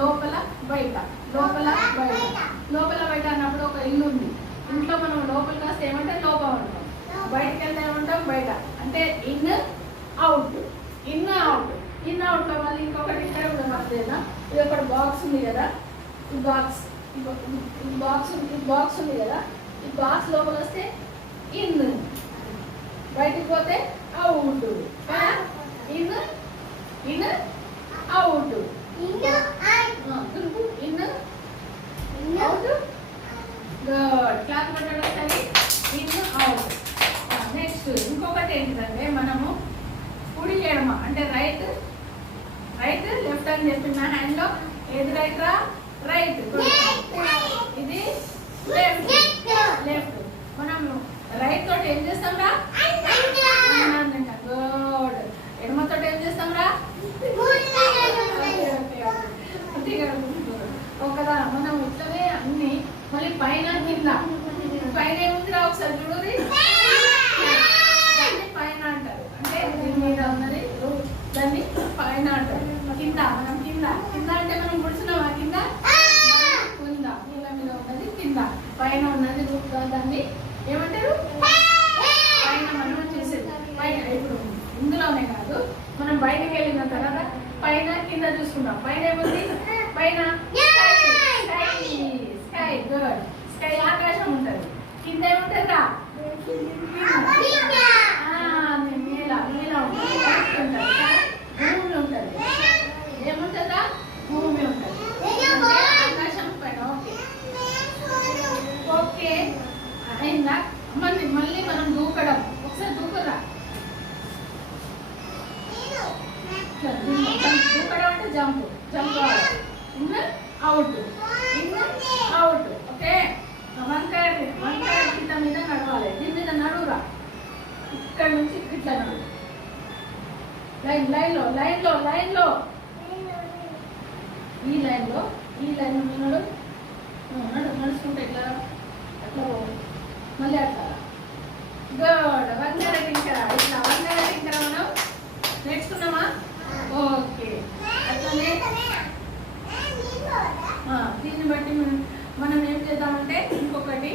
లోపల బయట, లోపల బయట, లోపల బయట అన్నప్పుడు ఒక ఇల్లు ఉంది. ఇంట్లో మనం లోపలికి వస్తే ఏమంటే లోపల ఉంటాం, బయటకు వెళ్తే ఏమంటాం బయట. అంటే in out, in out. In అవుట్లో మళ్ళీ ఇంకొకటి ఇక్కడ కూడా మర్చిపోయినా, ఇది ఒకటి బాక్స్ ఉంది కదా, ఈ బాక్స్ బాక్స్ ఉంది కదా, ఈ బాక్స్ లోపల వస్తే ఇన్, బయటికి పోతే out. In in out, in out. Good, clap కొట్టడం సరే. In out. నెక్స్ట్ ఇంకొకటి ఏంటంటే మనము కుడి ఎడమ అంటే రైట్ రైట్ లెఫ్ట్ అని చెప్పిన హ్యాండ్లో ఏది రైట్ రా? రైట్. ఇది లెఫ్ట్ లెఫ్ట్. మనం రైట్ తోటి ఏం చేస్తాం రా? గుడ్. ఎడమతో ఏం చేస్తాం రా? ఒకదా మనం ఇట్లనే అన్ని. మళ్ళీ పైన కింద, పైన ఏముందిరా ఒకసారి చూడండి. పైన అంటారు, అంటే దీని మీద ఉన్నది దాన్ని పైన అంటారు. కింద మనం కింద, కింద అంటే మనం గుడిచినామా? కింద కింద నీళ్ళ మీద ఉన్నది కింద, పైన ఉన్నది దాన్ని ఏమంటారు? పైన మనం చేసేది పైన. ఇప్పుడు ఇందులోనే కాదు, మనం బయటకు వెళ్ళిన తర్వాత పైన కింద చూసుకుంటాం. పైన ఏముంది? పైన స్కై. గుడ్. స్కై ఆకాశం ఉంటుంది. కింద ఏముంటుంది రా? నీల ఉంటుంది, భూమి ఉంటుంది. ఏముంటుందా? భూమి ఉంటుంది, ఆకాశం పైన. ఓకే ఓకే అయిందా? మళ్ళీ మనం దూకడం. ఒకసారి దూకురా. దూకడం అంటే jump, jump in out, in out. Okay. వంకాయ కింద మీద నడవాలి. దీని మీద నడువురా. ఇక్కడ నుంచి ఇట్లా నడు. లైన్లో ఈ లైన్లో నడు. నడుచుకుంటే ఇట్లా అట్లా మళ్ళీ అట్లా. గుడ్. వంకాయ టింకర. ఇట్లా వంకాయ టింకర మనం నేర్చుకున్నామా? ఓకే. అట్లనే దీన్ని బట్టి మనం ఏం చేద్దామంటే ఇంకొకటి